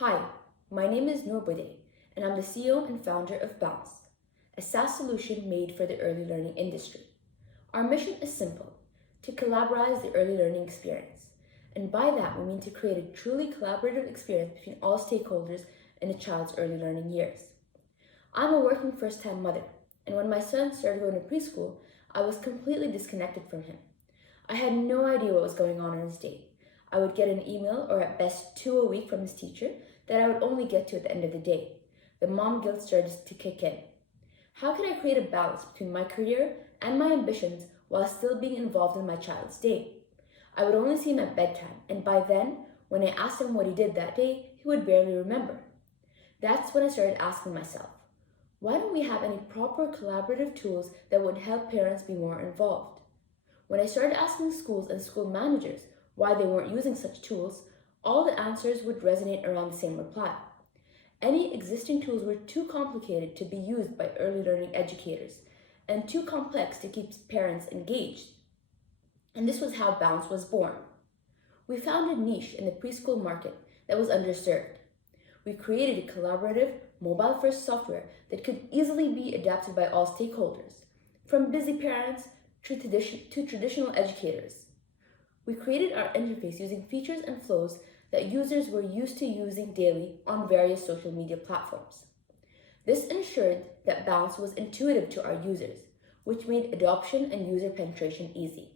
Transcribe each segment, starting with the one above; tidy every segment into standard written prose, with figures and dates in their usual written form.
Hi, my name is Noor Boodai, and I'm the CEO and founder of Bounce, a SaaS solution made for the early learning industry. Our mission is simple, to collaborate the early learning experience. And by that, we mean to create a truly collaborative experience between all stakeholders in a child's early learning years. I'm a working first-time mother, and when my son started going to preschool, I was completely disconnected from him. I had no idea what was going on in his day. I would get an email, or at best 2 a week from his teacher, that I would only get to at the end of the day. The mom guilt started to kick in. How can I create a balance between my career and my ambitions while still being involved in my child's day? I would only see him at bedtime, and by then, when I asked him what he did that day, he would barely remember. That's when I started asking myself, why don't we have any proper collaborative tools that would help parents be more involved? When I started asking schools and school managers why they weren't using such tools, all the answers would resonate around the same reply. Any existing tools were too complicated to be used by early learning educators and too complex to keep parents engaged. And this was how Bounce was born. We found a niche in the preschool market that was underserved. We created a collaborative, mobile-first software that could easily be adapted by all stakeholders, from busy parents to traditional educators. We created our interface using features and flows that users were used to using daily on various social media platforms. This ensured that Bounce was intuitive to our users, which made adoption and user penetration easy.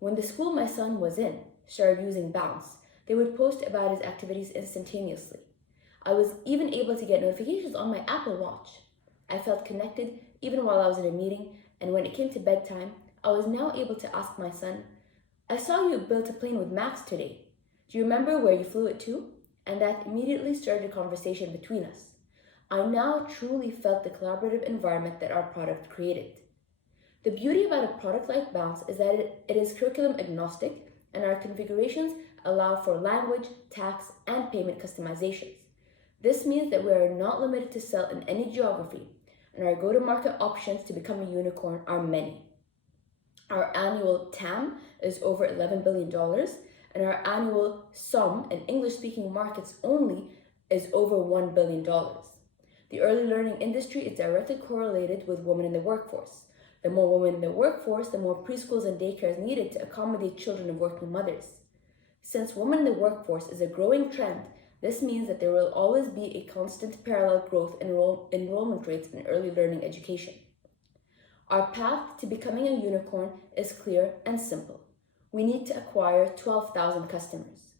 When the school my son was in started using Bounce, they would post about his activities instantaneously. I was even able to get notifications on my Apple Watch. I felt connected even while I was in a meeting, and when it came to bedtime, I was now able to ask my son, I saw you built a plane with Max today. Do you remember where you flew it to? And that immediately started a conversation between us. I now truly felt the collaborative environment that our product created. The beauty about a product like Bounce is that it is curriculum agnostic, and our configurations allow for language, tax, and payment customizations. This means that we are not limited to sell in any geography, and our go-to-market options to become a unicorn are many. Our annual TAM is over $11 billion, and our annual SOM in English-speaking markets only is over $1 billion. The early learning industry is directly correlated with women in the workforce. The more women in the workforce, the more preschools and daycares needed to accommodate children of working mothers. Since women in the workforce is a growing trend, this means that there will always be a constant parallel growth in enrollment rates in early learning education. Our path to becoming a unicorn is clear and simple. We need to acquire 12,000 customers.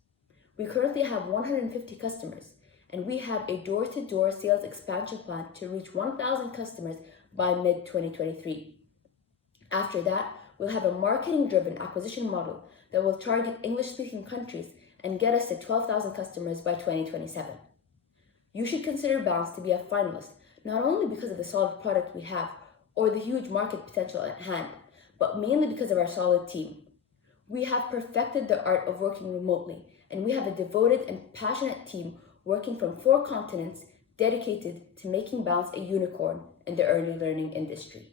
We currently have 150 customers, and we have a door-to-door sales expansion plan to reach 1,000 customers by mid-2023. After that, we'll have a marketing-driven acquisition model that will target English-speaking countries and get us to 12,000 customers by 2027. You should consider Bounce to be a finalist, not only because of the solid product we have or the huge market potential at hand, but mainly because of our solid team. We have perfected the art of working remotely, and we have a devoted and passionate team working from 4 continents dedicated to making Bounce a unicorn in the early learning industry.